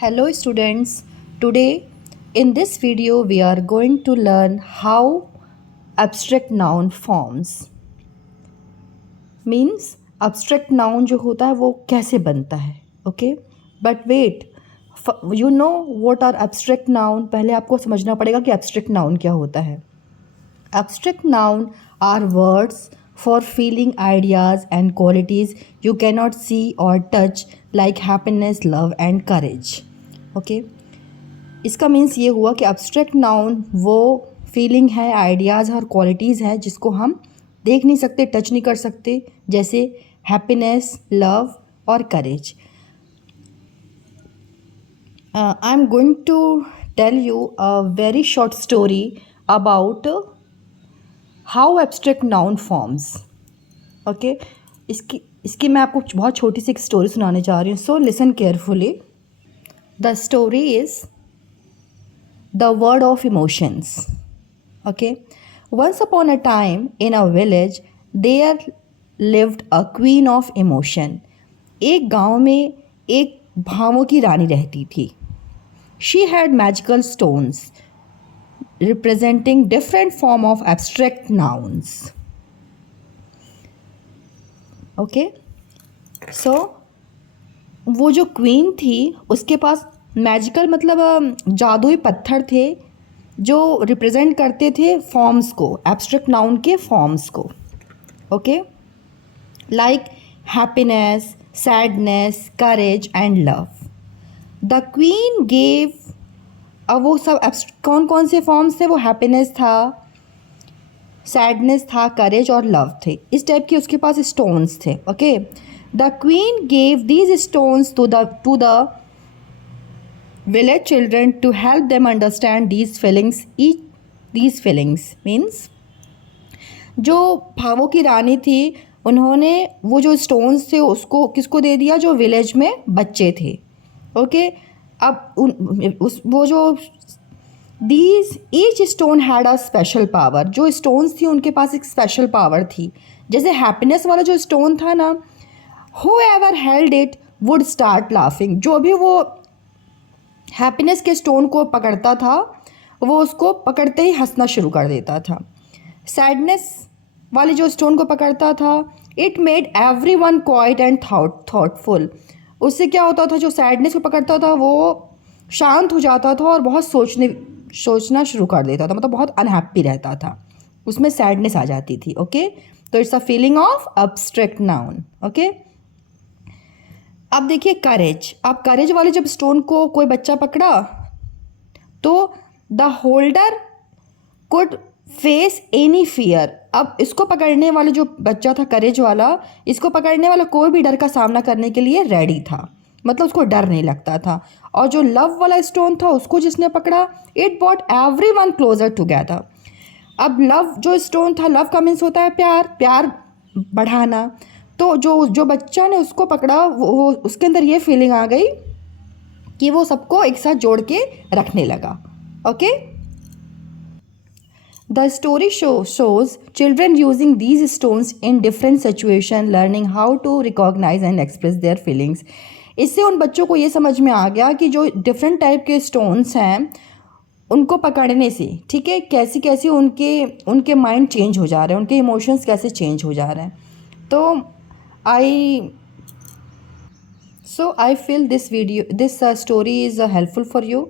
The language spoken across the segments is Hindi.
Hello students, today in this video we are going to learn how abstract noun forms. Means abstract noun जो होता है वो कैसे बनता है, okay? But wait, you know what are abstract noun? पहले आपको समझना पड़ेगा कि abstract noun क्या होता है. Abstract noun are words for feeling ideas and qualities you cannot see or touch like happiness, love and courage. Okay? इसका मीन्स ये हुआ कि abstract noun वो फीलिंग है, आइडियाज़ और क्वालिटीज़ है जिसको हम देख नहीं सकते, टच नहीं कर सकते, जैसे हैप्पीनेस, लव और courage. I am going to tell you a very short story about how abstract noun forms. Okay, इसकी मैं आपको बहुत छोटी सी एक स्टोरी सुनाने जा रही हूँ. So listen carefully. The story is the word of emotions. Okay, once upon a time in a village there lived a queen of emotion. एक गांव में एक भावों की रानी रहती थी. She had magical stones representing different form of abstract nouns. Okay, so वो जो क्वीन थी उसके पास मैजिकल मतलब जादुई पत्थर थे जो रिप्रेजेंट करते थे फॉर्म्स को, एब्स्ट्रैक्ट नाउन के फॉर्म्स को. Okay, like happiness, sadness, courage and love. The queen gave. अब वो सब कौन कौन से फॉर्म्स थे? वो हैप्पीनेस था, सैडनेस था, करेज और लव थे. इस टाइप के उसके पास स्टोन्स थे. Okay, the queen gave these stones to the village children to help them understand these feelings. These feelings means जो भावों की रानी थी उन्होंने वो जो स्टोन्स थे उसको किसको दे दिया? जो विलेज में बच्चे थे. ओके, अब वो जो these each stone had a special power. जो स्टोन्स थी उनके पास एक स्पेशल पावर थी. जैसे हैप्पीनेस वाला जो स्टोन था ना, who ever held it would start laughing. जो भी वो हैप्पीनेस के स्टोन को पकड़ता था वो उसको पकड़ते ही हंसना शुरू कर देता था. सैडनेस वाले जो स्टोन को पकड़ता था, it made every one quiet and thoughtful. उससे क्या होता था? जो सैडनेस को पकड़ता था वो शांत हो जाता था और बहुत सोचना शुरू कर देता था, मतलब बहुत अनहैप्पी रहता था, उसमें सैडनेस आ जाती थी. ओके, तो it's a feeling of abstract noun. Okay, अब देखिए करेज. अब करेज वाले जब स्टोन को कोई बच्चा पकड़ा तो the holder could face any fear. अब इसको पकड़ने वाले जो बच्चा था करेज वाला, इसको पकड़ने वाला कोई भी डर का सामना करने के लिए रेडी था, मतलब उसको डर नहीं लगता था. और जो लव वाला स्टोन था उसको जिसने पकड़ा, it bought every one closer together. अब लव जो स्टोन था, लव का मीन्स होता है प्यार, प्यार बढ़ाना. तो जो बच्चा ने उसको पकड़ा वो उसके अंदर ये फीलिंग आ गई कि वो सबको एक साथ जोड़ के रखने लगा. Okay, The story shows children using these stones in different situations, learning how to recognize and express their feelings. इससे उन बच्चों को ये समझ में आ गया कि जो डिफरेंट टाइप के स्टोन्स हैं उनको पकड़ने से, ठीक है, कैसी कैसी उनके माइंड चेंज हो जा रहे हैं, उनके इमोशंस कैसे चेंज हो जा रहे हैं. तो I feel this story is helpful for you.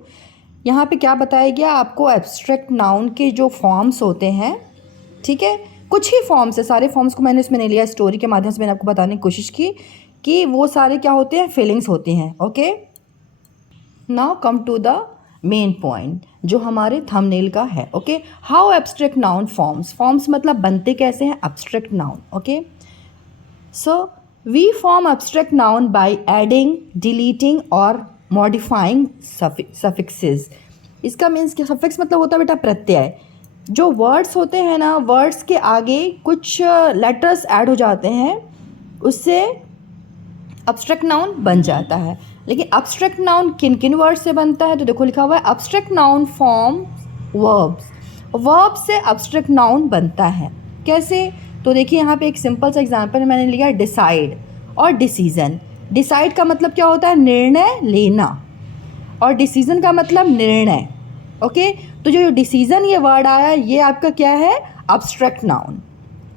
यहाँ पे क्या बताया गया आपको? एब्स्ट्रैक्ट नाउन के जो फॉर्म्स होते हैं, ठीक है, कुछ ही फॉर्म्स है, सारे फॉर्म्स को मैंने इसमें नहीं लिया. स्टोरी के माध्यम से मैंने आपको बताने की कोशिश की कि वो सारे क्या होते हैं? फीलिंग्स होती हैं. Okay, now come to the main point जो हमारे थंबनेल का है. Okay, how abstract noun forms मतलब बनते कैसे हैं abstract noun. Okay, so we form abstract noun by adding, deleting और मॉडिफाइंग सफिक्सेस. इसका मीन्स क्या? सफिक्स मतलब होता है बेटा प्रत्यय. जो वर्ड्स होते हैं ना, वर्ड्स के आगे कुछ लेटर्स ऐड हो जाते हैं, उससे एब्स्ट्रैक्ट नाउन बन जाता है. लेकिन एब्स्ट्रैक्ट नाउन किन किन वर्ड से बनता है? तो देखो लिखा हुआ है abstract noun form verbs. Verb से एब्स्ट्रैक्ट नाउन बनता है. कैसे? तो देखिए यहाँ पे एक सिंपल सा एग्जांपल मैंने लिया, डिसाइड और डिसीजन. डिसाइड का मतलब क्या होता है? निर्णय लेना. और डिसीजन का मतलब निर्णय। ओके, तो जो डिसीजन ये वर्ड आया ये आपका क्या है, अब्स्ट्रैक्ट नाउन।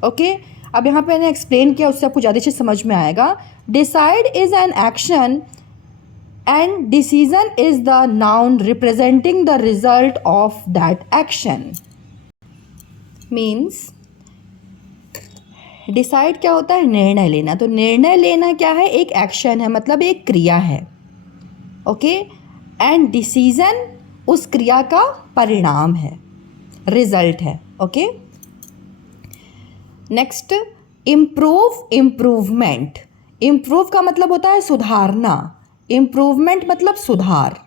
ओके, अब यहाँ पे मैंने एक्सप्लेन किया, उससे आपको ज़्यादा अच्छे समझ में आएगा। Decide is an action and decision is the noun representing the result of that action. Means decide क्या होता है, निर्णय लेना। तो निर्णय लेना क्या है, एक एक्शन है, मतलब एक क्रिया है। ओके, एंड डिसीजन उस क्रिया का परिणाम है, रिजल्ट है। Okay, next improve, improvement. Improve का मतलब होता है सुधारना, इम्प्रूवमेंट मतलब सुधार।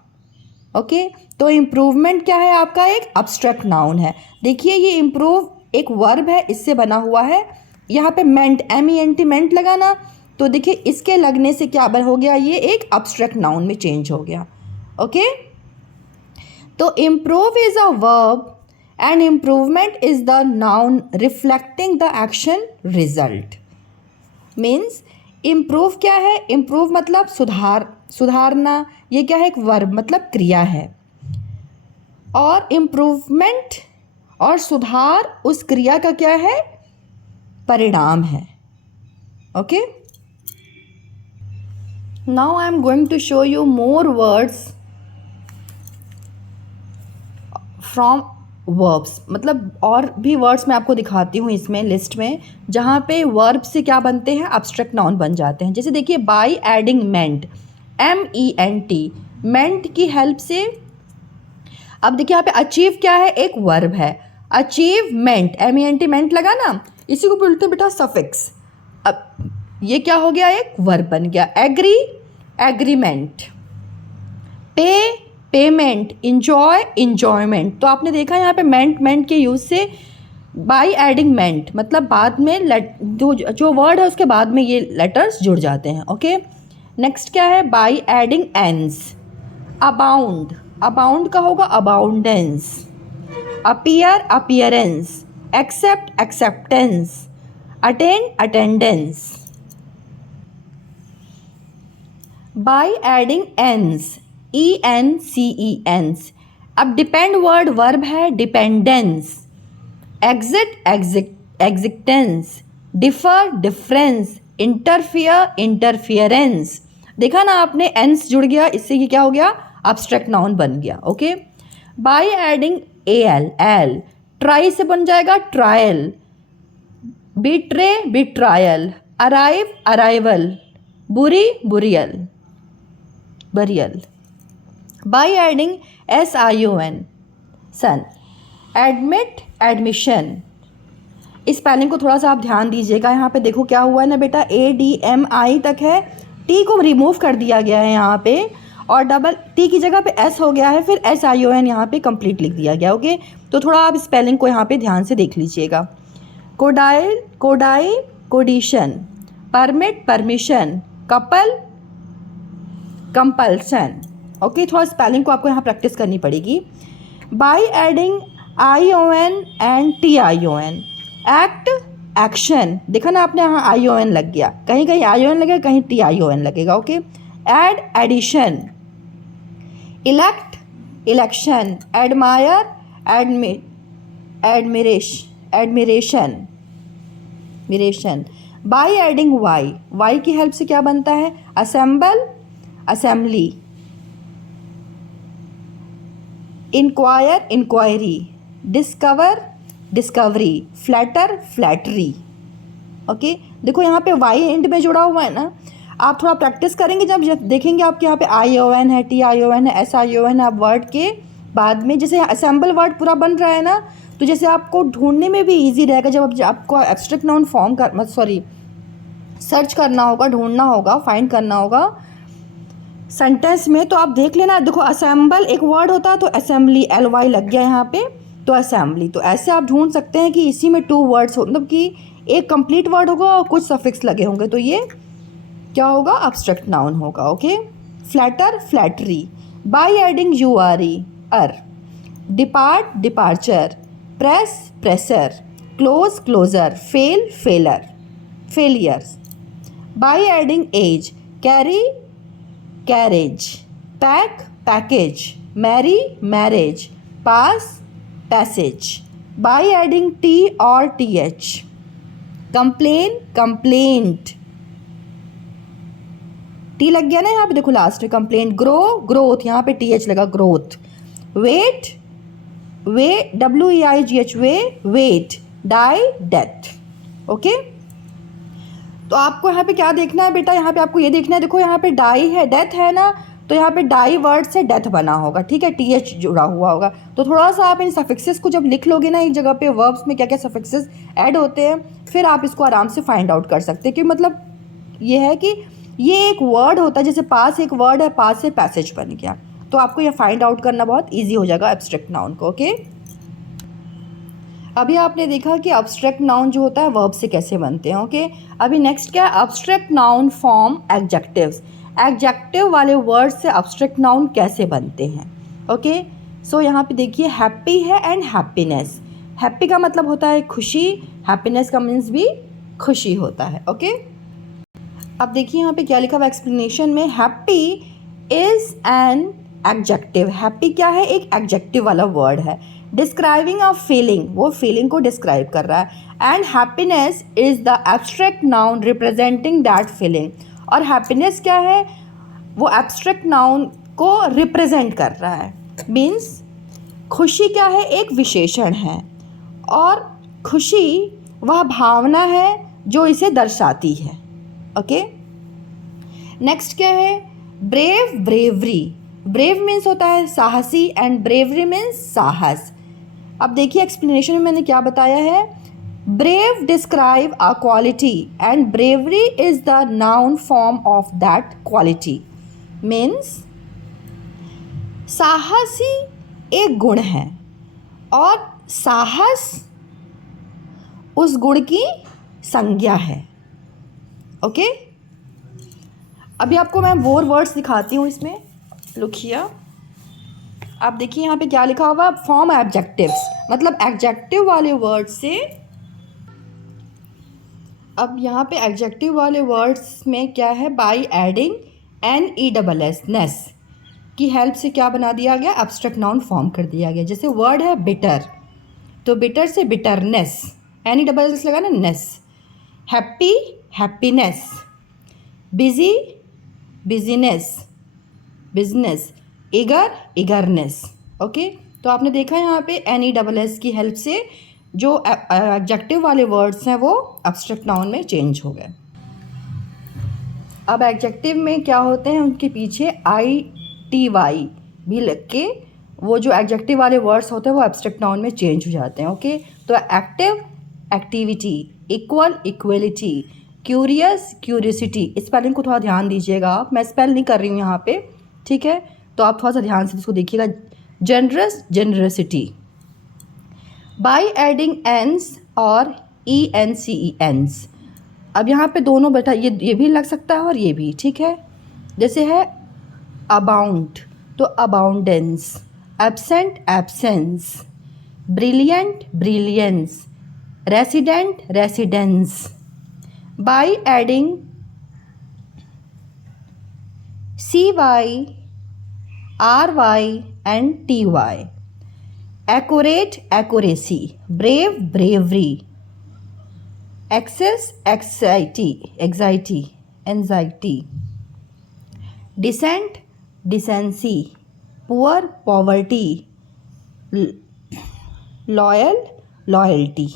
ओके, तो इम्प्रूवमेंट क्या है, आपका एक अब्स्ट्रैक्ट नाउन है। देखिए ये इम्प्रूव एक वर्ब है, इससे बना हुआ है। यहाँ पे मेंट, MENT मेंट लगा ना, तो देखिए इसके लगने से क्या हो गया, ये एक अब्स्ट्रैक्ट नाउन में चेंज हो गया। ओके, तो improve is a verb and improvement is the noun reflecting the action result. Means improve क्या है, इम्प्रूव मतलब सुधार, सुधारना। ये क्या है, एक वर्ब मतलब क्रिया है, और इम्प्रूवमेंट और सुधार उस क्रिया का क्या है, परिणाम है। Okay, now I am going to show you more words from verbs, मतलब और भी वर्ड्स मैं आपको दिखाती हूँ इसमें लिस्ट में, जहाँ पे वर्ब से क्या बनते हैं, अब्स्ट्रैक्ट नाउन बन जाते हैं। जैसे देखिए बाय एडिंग मेंट, MENT, मेंट की हेल्प से। अब देखिए यहाँ पे अचीव क्या है, एक वर्ब है, अचीवमेंट, MENT मेंट लगा ना, इसी को बोलते हैं बेटा सफिक्स। अब ये क्या हो गया, एक वर्ब बन गया। Agree, agreement. Pay, payment. Enjoy, enjoyment. तो आपने देखा यहाँ पे मेंट के यूज़ से बाय एडिंग मेंट मतलब बाद में जो वर्ड है उसके बाद में ये लेटर्स जुड़ जाते हैं। ओके, नेक्स्ट क्या है, by adding ance. Abound, abound का होगा abundance. Appear, appearance. Accept, acceptance. Attend, attendance. By adding ance, ENCENS। अब डिपेंड वर्ड वर्ब है, dependence. Exist, existence. Differ, difference. Interfere, interference. देखा ना आपने, एंस जुड़ गया, इससे ये क्या हो गया, अब्स्ट्रैक्ट नाउन बन गया। Okay, by adding AL, al. Try से बन जाएगा trial. Betray, betrayal. Arrive, arrival. Bury, burial, burial. By adding SION, sion. Admit, admission. इस स्पेलिंग को थोड़ा सा आप ध्यान दीजिएगा। यहाँ पे देखो क्या हुआ है ना बेटा, ADMI तक है, T को रिमूव कर दिया गया है यहाँ पे, और डबल T की जगह पे S हो गया है, फिर SION यहाँ पे कंप्लीट लिख दिया गया। ओके, तो थोड़ा आप स्पेलिंग को यहाँ पे ध्यान से देख लीजिएगा। कोडाइल, कोडाई, कोडिशन। Permit, permission. Compel, compulsion. Okay, थोड़ा स्पेलिंग को आपको यहाँ प्रैक्टिस करनी पड़ेगी। By adding ION and TION। Act, action. देखा ना आपने, यहाँ ION लग गया, कहीं कहीं ION लगेगा, कहीं TION लगेगा। Okay, add, addition. Elect, election. Admire, admiration, मिरेशन। बाय एडिंग वाई की हेल्प से क्या बनता है, assemble, assembly. Inquire, inquiry. Discover, discovery. Flatter, flattery. Okay, देखो यहाँ पे वाई एंड में जुड़ा हुआ है ना, आप थोड़ा प्रैक्टिस करेंगे, जब देखेंगे आपके यहाँ पे ION है, TION है, SION है, आप वर्ड के बाद में जैसे असेंबल वर्ड पूरा बन रहा है ना, तो जैसे आपको ढूंढने में भी ईजी रहेगा। जब आपको एब्स्ट्रैक्ट नाउन फॉर्म कर सर्च करना होगा, ढूंढना होगा, फाइंड करना होगा सेंटेंस में, तो आप देख लेना। देखो असेंबल एक वर्ड होता है, तो असेंबली, LY लग गया यहाँ पे, तो असेंबली। तो ऐसे आप ढूंढ सकते हैं कि इसी में 2 वर्ड्स हो, मतलब कि एक कंप्लीट वर्ड होगा और कुछ सफिक्स लगे होंगे, तो ये क्या होगा, अब्स्ट्रैक्ट नाउन होगा। Okay, flatter, flattery. By adding URE, ure. Depart, departure. Press, pressure. Close, closure. Fail, failure, failures. By adding age, carry, carriage. Pack, package, marry marriage, pass passage. By adding T और T H. Complain complaint, T लग गया ना यहाँ पे, देखो लास्ट में कंप्लेंट। ग्रो ग्रोथ, यहाँ पे टी एच लगा growth. Weight weigh, WEIGH weigh weight. Die death. Okay, तो आपको यहाँ पे क्या देखना है बेटा, यहाँ पे आपको ये देखना है, देखो यहाँ पे डाई है, डेथ है ना, तो यहाँ पे डाई वर्ड से डेथ बना होगा, ठीक है, TH जुड़ा हुआ होगा। तो थोड़ा सा आप इन सफिक्सेस को जब लिख लोगे ना एक जगह पे, वर्ब्स में क्या क्या सफिक्सेस ऐड होते हैं, फिर आप इसको आराम से फाइंड आउट कर सकते हैं। कि मतलब ये है कि ये एक वर्ड होता है, जैसे पास एक वर्ड है, पास से पैसेज बन गया, तो आपको ये फाइंड आउट करना बहुत ईजी हो जाएगा एब्स्ट्रैक्ट नाउन को। ओके, अभी आपने देखा कि एब्स्ट्रैक्ट नाउन जो होता है वर्ब से कैसे बनते हैं। ओके, अभी नेक्स्ट क्या है, abstract noun form adjectives. Adjective वाले वर्ड से एब्स्ट्रैक्ट नाउन कैसे बनते हैं। ओके, सो यहाँ पे देखिए, हैप्पी है एंड हैप्पीनेस। हैप्पी का मतलब होता है खुशी, हैप्पीनेस का मीन्स भी खुशी होता है। ओके, अब देखिए यहाँ पे क्या लिखा हुआ एक्सप्लेनेशन में, happy is an adjective. Happy क्या है, एक एडजेक्टिव वाला वर्ड है। डिस्क्राइबिंग अ फीलिंग, वो फीलिंग को डिस्क्राइब कर रहा है। And happiness is the abstract noun representing that feeling. और हैप्पीनेस क्या है, वो एब्स्ट्रैक्ट नाउन को रिप्रेजेंट कर रहा है। मीन्स खुशी क्या है, एक विशेषण है, और खुशी वह भावना है जो इसे दर्शाती है। ओके, नेक्स्ट क्या है, ब्रेव ब्रेवरी। ब्रेव मीन्स होता है साहसी एंड ब्रेवरी मीन्स साहस। अब देखिए एक्सप्लेनेशन में मैंने क्या बताया है, brave describe a quality and bravery is the noun form of that quality. Means साहसी एक गुण है और साहस उस गुण की संज्ञा है। ओके, अभी आपको मैं मोर वर्ड्स दिखाती हूँ इसमें, लुखिया आप देखिए यहाँ पे क्या लिखा हुआ, फॉर्म एडजेक्टिव्स, मतलब एडजेक्टिव वाले वर्ड से। अब यहाँ पे एडजेक्टिव वाले वर्ड्स में क्या है, बाय एडिंग NESS नेस की हेल्प से क्या बना दिया गया, एब्स्ट्रैक्ट नाउन फॉर्म कर दिया गया। जैसे वर्ड है बिटर, तो बिटर से बिटरनेस, NESS लगा ना, ness. Happy happiness, busy busyness, business, eager eagerness. Okay, तो आपने देखा यहाँ पे NESS की हेल्प से जो एडजेक्टिव वाले वर्ड्स हैं वो एब्स्ट्रैक्ट नाउन में चेंज हो गए। अब एडजेक्टिव में क्या होते हैं, उनके पीछे ITY भी लग के वो जो एडजेक्टिव वाले वर्ड्स होते हैं वो एब्स्ट्रैक्ट नाउन में चेंज हो जाते हैं। ओके, तो active activity, equal equality, curious curiosity. Spelling को थोड़ा ध्यान दीजिएगा आप, मैं स्पेल नहीं कर रही हूँ यहाँ पे, ठीक है, तो आप थोड़ा सा ध्यान से इसको देखिएगा। जनरस जनरसिटी, बाय एडिंग एंस और ENCENS। अब यहाँ पे दोनों बेटा ये भी लग सकता है और ये भी, ठीक है। जैसे है अबाउंड, तो abundance, absent absence, brilliant brilliance, resident residence. By adding CY, RY and TY। accurate accuracy, brave bravery, excess anxiety, decent decency, poor poverty, loyal loyalty।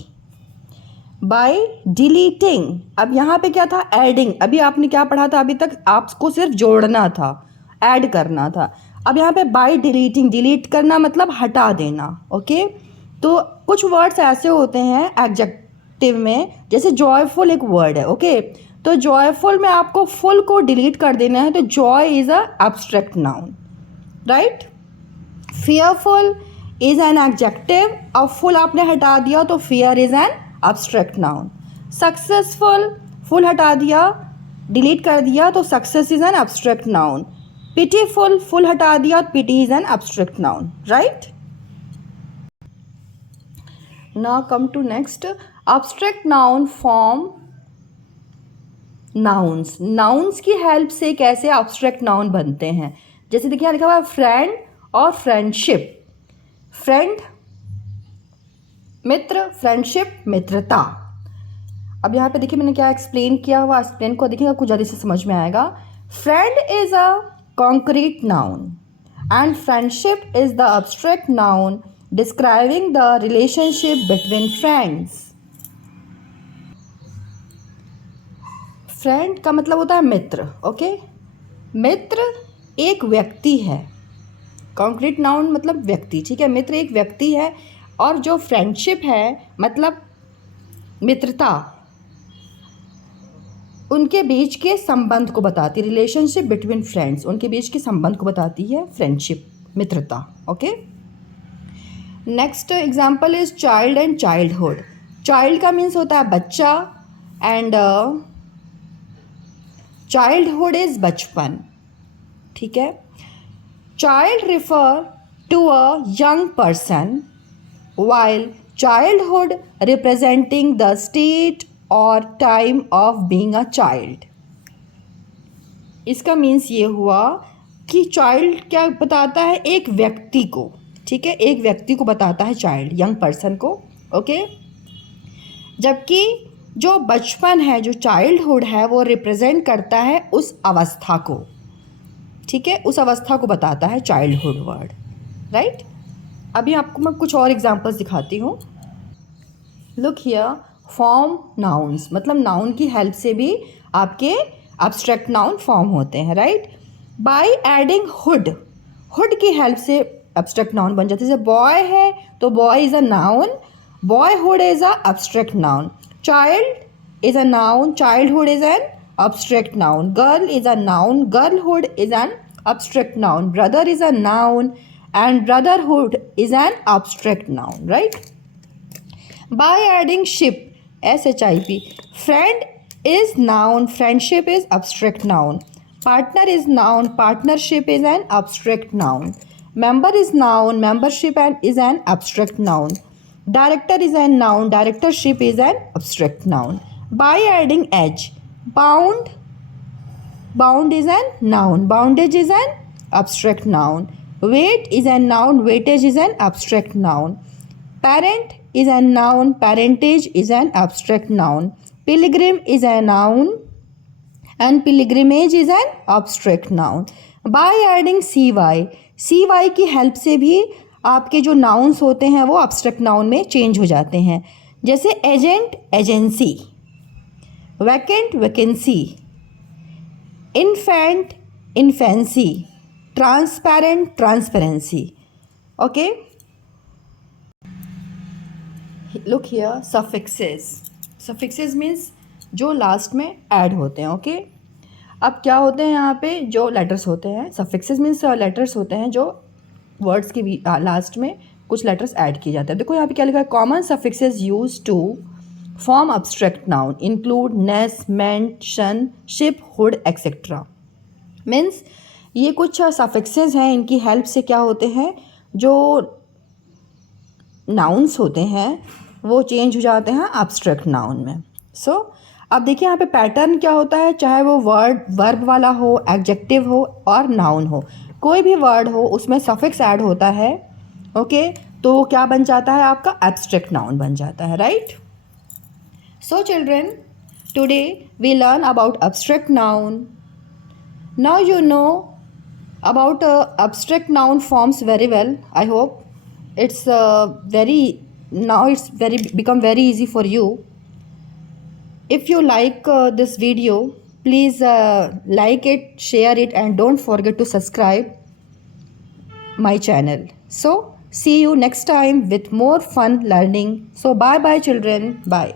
By deleting, अब यहाँ पे क्या था, एडिंग। अभी आपने क्या पढ़ा था, अभी तक आपको सिर्फ जोड़ना था, ऐड करना था। अब यहाँ पे बाय डिलीटिंग, डिलीट करना मतलब हटा देना। ओके, तो कुछ वर्ड्स ऐसे होते हैं एडजेक्टिव में, जैसे जॉयफुल एक वर्ड है। ओके, तो जॉयफुल में आपको फुल को डिलीट कर देना है, तो joy is a abstract noun, right. Fearful is an adjective, अब फुल आपने हटा दिया तो fear is an abstract noun. Successful, ful हटा दिया, डिलीट कर दिया, तो success is an abstract noun. Pitiful, ful हटा दिया, pity is an abstract noun, right. Now come to next, abstract noun form nouns. Nouns की हेल्प से कैसे एब्स्ट्रैक्ट नाउन बनते हैं। जैसे देखिए यहाँ लिखा हुआ है फ्रेंड और फ्रेंडशिप। फ्रेंड मित्र, फ्रेंडशिप मित्रता। अब यहाँ पे देखिए मैंने क्या एक्सप्लेन किया हुआ, एक्सप्लेन को देखिएगा कुछ ज़्यादा से समझ में आएगा। Friend is a concrete noun and friendship is the abstract noun describing the relationship between friends. Friend का मतलब होता है मित्र, ओके। मित्र एक व्यक्ति है, कॉन्क्रीट नाउन मतलब व्यक्ति, ठीक है। मित्र एक व्यक्ति है और जो फ्रेंडशिप है मतलब मित्रता, उनके बीच के संबंध को बताती, रिलेशनशिप बिटवीन फ्रेंड्स, उनके बीच के संबंध को बताती है फ्रेंडशिप, मित्रता, okay. Next example is child and childhood. Child का मीन्स होता है बच्चा एंड चाइल्डहुड इज बचपन, ठीक है। Child refer to a young person while childhood representing the state or time of being a child। इसका मीन्स ये हुआ कि चाइल्ड क्या बताता है, एक व्यक्ति को, ठीक है, एक व्यक्ति को बताता है चाइल्ड, यंग पर्सन को, ओके। जबकि जो बचपन है, जो चाइल्डहुड है, वो रिप्रेजेंट करता है उस अवस्था को, ठीक है, उस अवस्था को बताता है चाइल्डहुड वर्ड, राइट। अभी आपको मैं कुछ और एग्जांपल्स दिखाती हूँ। लुक हियर, फॉर्म नाउन्स, मतलब नाउन की हेल्प से भी आपके एब्स्ट्रैक्ट नाउन फॉर्म होते हैं, right. By adding hood, hood की हेल्प से एब्स्ट्रैक्ट नाउन बन जाते हैं। जैसे बॉय है तो boy is a noun, boyhood is a abstract noun. Child is a noun, childhood is an abstract noun. Girl is a noun, girlhood is an abstract noun. Brother is a noun and brotherhood is an abstract noun, right? By adding ship, ship, friend is noun, friendship is abstract noun. Partner is noun, partnership is an abstract noun. Member is noun, membership is an abstract noun. Director is a noun, directorship is an abstract noun. By adding edge, bound, bound is a noun, boundage is an abstract noun. Weight is a noun, weightage is an abstract noun. Parent is a noun, parentage is an abstract noun. Pilgrim is a noun and pilgrimage is an abstract noun. By adding cy की हेल्प से भी आपके जो नाउन्स होते हैं वो abstract noun में चेंज हो जाते हैं। जैसे agent, agency, vacant, vacancy, infant, infancy, transparent, transparency, okay. Look here, suffixes, suffixes means जो लास्ट में ऐड होते हैं, ओके। अब क्या होते हैं यहाँ पे, जो लेटर्स होते हैं, सफिक्सेस मीन्स लेटर्स होते हैं जो वर्ड्स की लास्ट में कुछ लेटर्स ऐड किए जाते हैं। देखो यहाँ पे क्या लिखा है, common suffixes use to form abstract noun include ness, mention, ship, hood etcetera. Means ये कुछ सफिक्सेस हैं, इनकी हेल्प से क्या होते हैं, जो नाउन्स होते हैं वो चेंज हो जाते हैं एब्स्ट्रैक्ट नाउन में। सो अब देखिए यहाँ पे पैटर्न क्या होता है, चाहे वो वर्ब वाला हो, एडजेक्टिव हो और नाउन हो, कोई भी वर्ड हो उसमें सफिक्स ऐड होता है, ओके, तो क्या बन जाता है, आपका एब्स्ट्रैक्ट नाउन बन जाता है, right. So children, today we learn about abstract noun. Now you know about abstract noun forms very well. I hope it's now it's become very easy for you. If you like this video, please like it, share it, and don't forget to subscribe my channel. So see you next time with more fun learning. So bye bye children, bye.